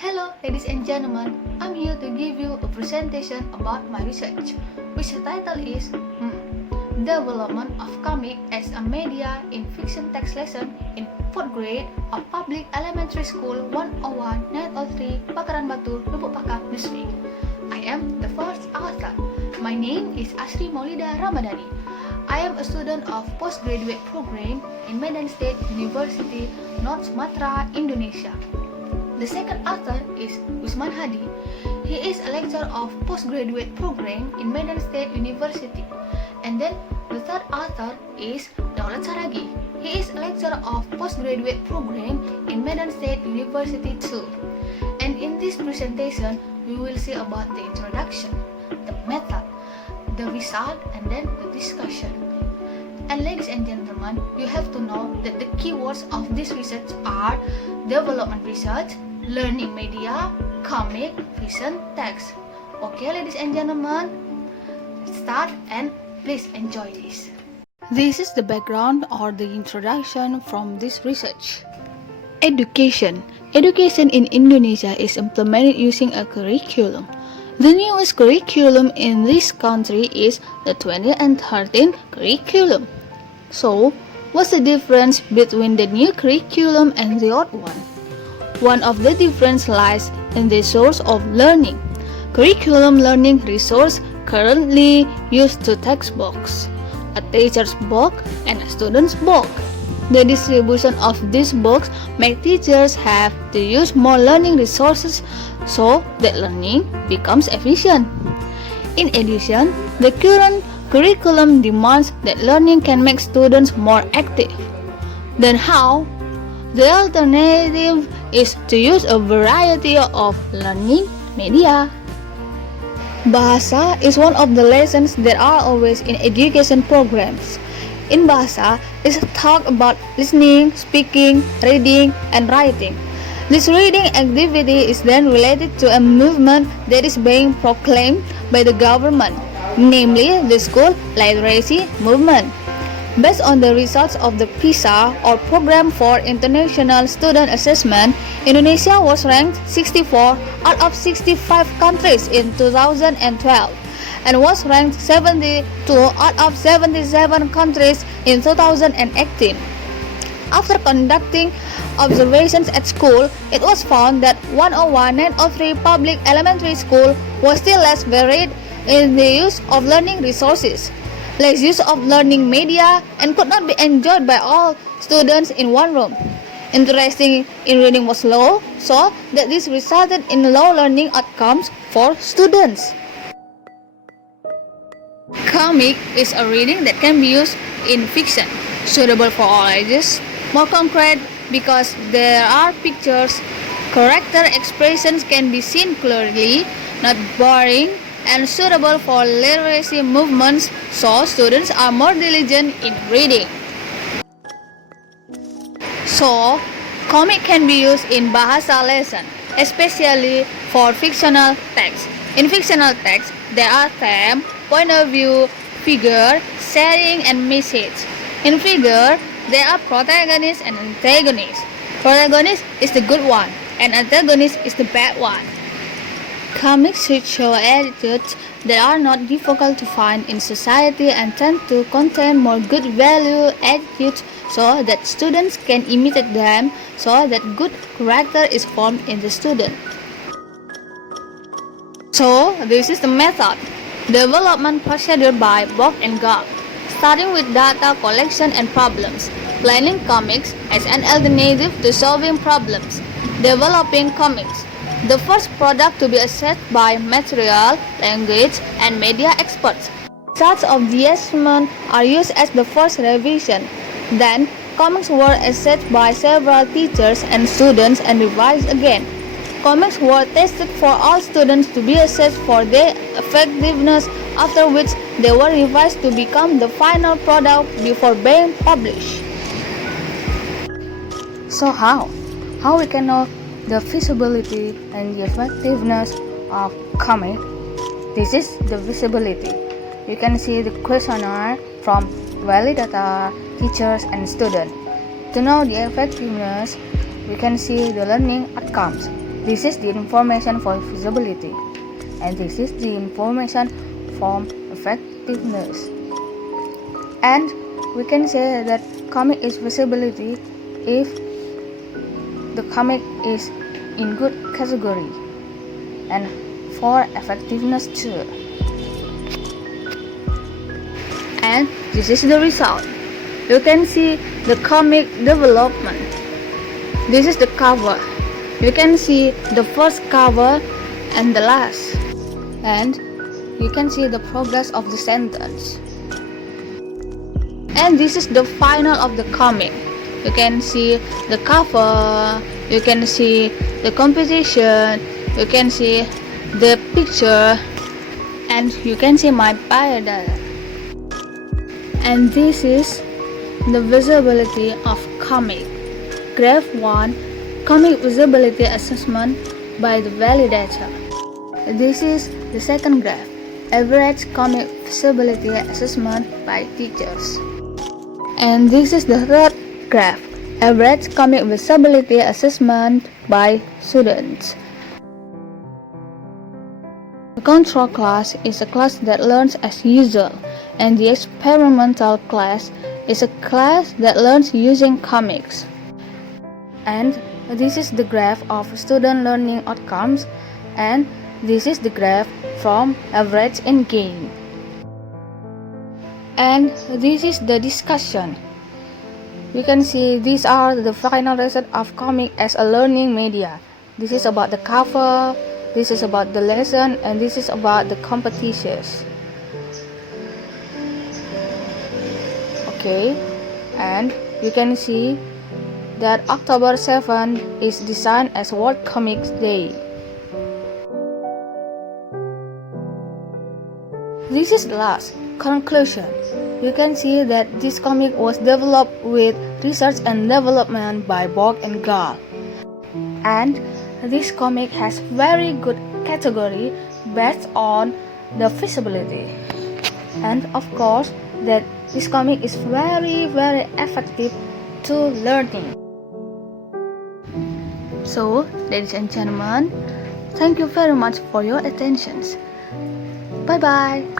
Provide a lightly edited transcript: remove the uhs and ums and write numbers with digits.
Hello, ladies and gentlemen. I'm here to give you a presentation about my research, which the title is Development of Comic as a Media in Fiction Text Lesson in 4th Grade of Public Elementary School 101-903 Pakaran Batu, Lubuk Pakam District. I am the first author. My name is Asri Maulida Ramadhani. I am a student of postgraduate program in Medan State University, North Sumatra, Indonesia. The second author is Usman Hadi. He is a lecturer of postgraduate program in Medan State University. And then the third author is Daulat Saragi. He is a lecturer of postgraduate program in Medan State University too. And in this presentation, we will see about the introduction, the method, the result, and then the discussion. And ladies and gentlemen, you have to know that the keywords of this research are development research, learning media, comic, fiction, text. Okay, ladies and gentlemen, let's start and please enjoy this. This is the background or the introduction from this research. Education. Education in Indonesia is implemented using a curriculum. The newest curriculum in this country is the 2013 curriculum. So, what's the difference between the new curriculum and the old one? One of the differences lies in the source of learning. Curriculum learning resource currently used two textbooks, a teacher's book and a student's book. The distribution of these books make teachers have to use more learning resources so that learning becomes efficient. In addition, the current curriculum demands that learning can make students more active. Then how? The alternative is to use a variety of learning media. Bahasa is one of the lessons that are always in education programs. In Bahasa, it's a talk about listening, speaking, reading, and writing. This reading activity is then related to a movement that is being proclaimed by the government, namely the school literacy movement. Based on the results of the PISA or Program for International Student Assessment, Indonesia was ranked 64 out of 65 countries in 2012 and was ranked 72 out of 77 countries in 2018. After conducting observations at school, it was found that 101-903 Public Elementary School was still less varied in the use of learning resources, less use of learning media, and could not be enjoyed by all students in one room. Interest in reading was low, so that this resulted in low learning outcomes for students. Comic is a reading that can be used in fiction, suitable for all ages, more concrete because there are pictures, character expressions can be seen clearly, not boring, and suitable for literacy movements, so students are more diligent in reading. So, comic can be used in Bahasa lesson, especially for fictional text. In fictional text, there are theme, point of view, figure, setting, and message. In figure, there are protagonist and antagonist. Protagonist is the good one, and antagonist is the bad one. Comics should show attitudes that are not difficult to find in society and tend to contain more good value attitudes so that students can imitate them so that good character is formed in the student. So, this is the method. Development procedure by Bock and Gog. Starting with data collection and problems. Planning comics as an alternative to solving problems. Developing comics. The first product to be assessed by material, language, and media experts. Results of the assessment are used as the first revision. Then, comics were assessed by several teachers and students and revised again. Comics were tested for all students to be assessed for their effectiveness, after which they were revised to become the final product before being published. So how we can know the feasibility and the effectiveness of comic? This is the feasibility. You can see the questionnaire from validator, teachers, and students. To know the effectiveness, we can see the learning outcomes. this is the information for visibility, and this is the information for effectiveness. And we can say that comic is visibility if the comic is in good category, and for effectiveness too. And this is the result. You can see the comic development. This is the cover. You can see the first cover and the last. And you can see the progress of the sentence. And this is the final of the comic. You can see the cover, you can see the composition, you can see the picture, and you can see my biodata. And this is the visibility of comic. Graph 1, Comic Visibility Assessment by the Validator. This is the second graph, Average Comic Visibility Assessment by teachers. And this is the third graph, Average Comic Visibility Assessment by students. The control class is a class that learns as usual, and the experimental class is a class that learns using comics. And this is the graph of student learning outcomes, and this is the graph from average and gain. And this is the discussion. You can see these are the final result of comic as a learning media. This is about the cover, this is about the lesson, and this is about the competitions. Okay, and you can see that October 7 is designed as World Comics Day. This is the last conclusion. You can see that this comic was developed with research and development by Borg and Gall. And this comic has very good category based on the visibility. And of course that this comic is very effective to learning. So, ladies and gentlemen, thank you very much for your attention. Bye bye.